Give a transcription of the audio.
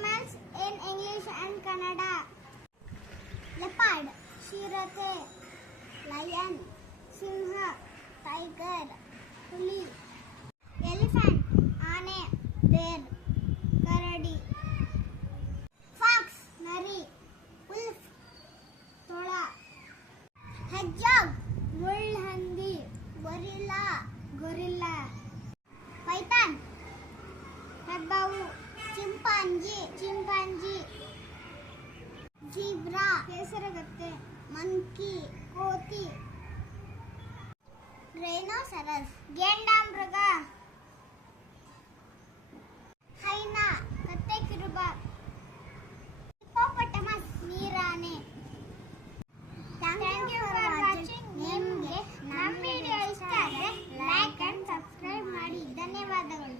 animals in English and Kannada. Leopard, ಚಿರತೆ, lion, ಸಿಂಹ, tiger, ಹುಲಿ. Elephant, ಆನೆ, bear, ಕರಡಿ. Fox, ನರಿ, wolf, ತೊಳ. Hedgehog, ಮುಳ್ಳುಹಂದಿ, gorilla. Python, ಹೆಬ್ಬಾವು, chimpanzee. Zebra, ಕೇಸರಗತ್ತೆ, monkey, ಕೋತಿ. ರೈನೋಸರಸ್, ಗೆಂಡಾಮೃಗ. ಹೈನಾ, ಕತ್ತೆ ಕಿರುಬ. ಹಿಪ್ಪೋಪೊಟಮಸ್, ನೀರಾನೆ. Thank you for watching. ನಿಮಗೆ ನಮ್ಮ ವಿಡಿಯೋ ಇಷ್ಟ ಆದರೆ ಲೈಕ್ ಅಂಡ್ ಸಬ್ಸ್ಕ್ರೈಬ್ ಮಾಡಿ. ಧನ್ಯವಾದಗಳು.